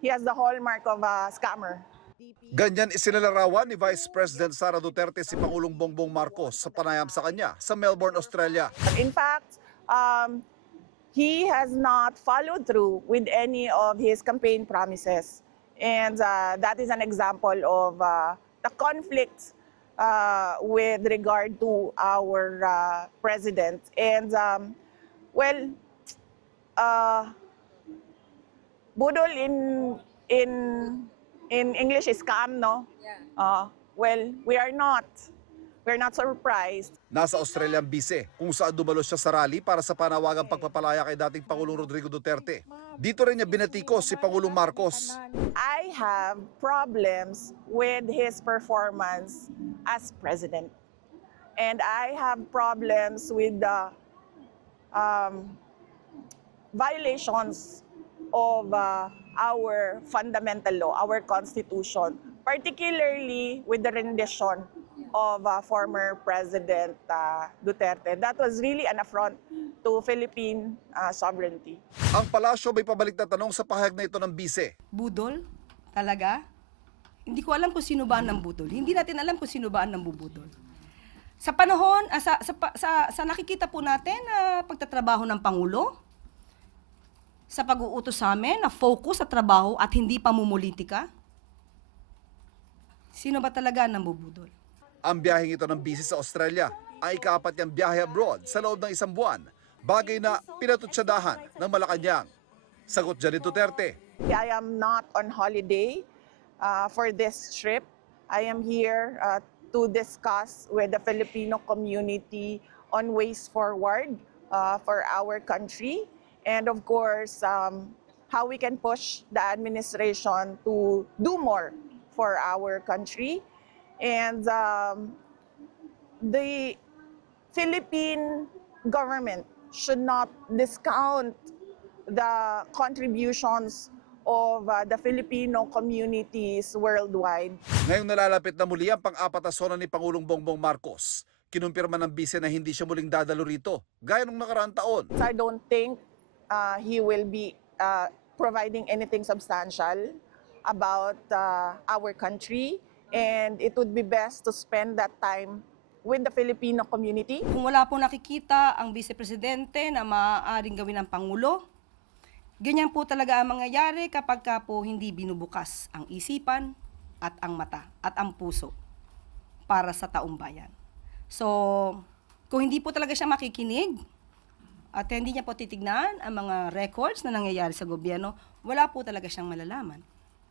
he has the hallmark of a scammer. Ganyan isinalarawan ni Vice President Sara Duterte si Pangulong Bongbong Marcos sa panayam sa kanya sa Melbourne, Australia. In fact, he has not followed through with any of his campaign promises. And that is an example of the conflict with regard to our president. And well, budol in English is scam, no? Well, we're not surprised. Nasa Australian bise kung saan dumalo siya sa rally para sa panawagang pagpapalaya kay dating Pangulong Rodrigo Duterte. Dito rin niya binatikos si Pangulong Marcos. I have problems with his performance as president. And I have problems with the violations of our fundamental law, our constitution, particularly with the rendition of former President Duterte. That was really an affront to Philippine sovereignty. Ang palasyo may pabalik na tanong sa pahayag na ito ng bise. Budol? Talaga? Hindi ko alam kung sino ba ang nambudol. Hindi natin alam kung sino ba ang nambubudol. Sa panahon, sa nakikita po natin na pagtatrabaho ng Pangulo, sa pag-uutos sa amin na focus sa trabaho at hindi pamumulitika, sino ba talaga ang nambubudol? Ang biyaheng ito ng bise sa Australia ay ika-4 niyang biyahe abroad sa loob ng 1 buwan, bagay na pinatutsadahan ng Malacanang. Sagot dyan ni Duterte. I am not on holiday for this trip. I am here to discuss with the Filipino community on ways forward for our country. And of course, how we can push the administration to do more for our country. And the Philippine government should not discount the contributions of the Filipino communities worldwide. Ngayong nalalapit na muli ang pang-apat na sona ni Pangulong Bongbong Marcos, kinumpirma ng bise na hindi siya muling dadalo rito, gaya nung nakaraang taon. I don't think he will be providing anything substantial about our country, and it would be best to spend that time with the Filipino community. Kung wala po nakikita ang Vice Presidente na maaaring gawin ng Pangulo, ganyan po talaga ang mangyayari kapag ka po hindi binubukas ang isipan at ang mata at ang puso para sa taong bayan. So, kung hindi po talaga siya makikinig at hindi niya po titignan ang mga records na nangyayari sa gobyerno, wala po talaga siyang malalaman.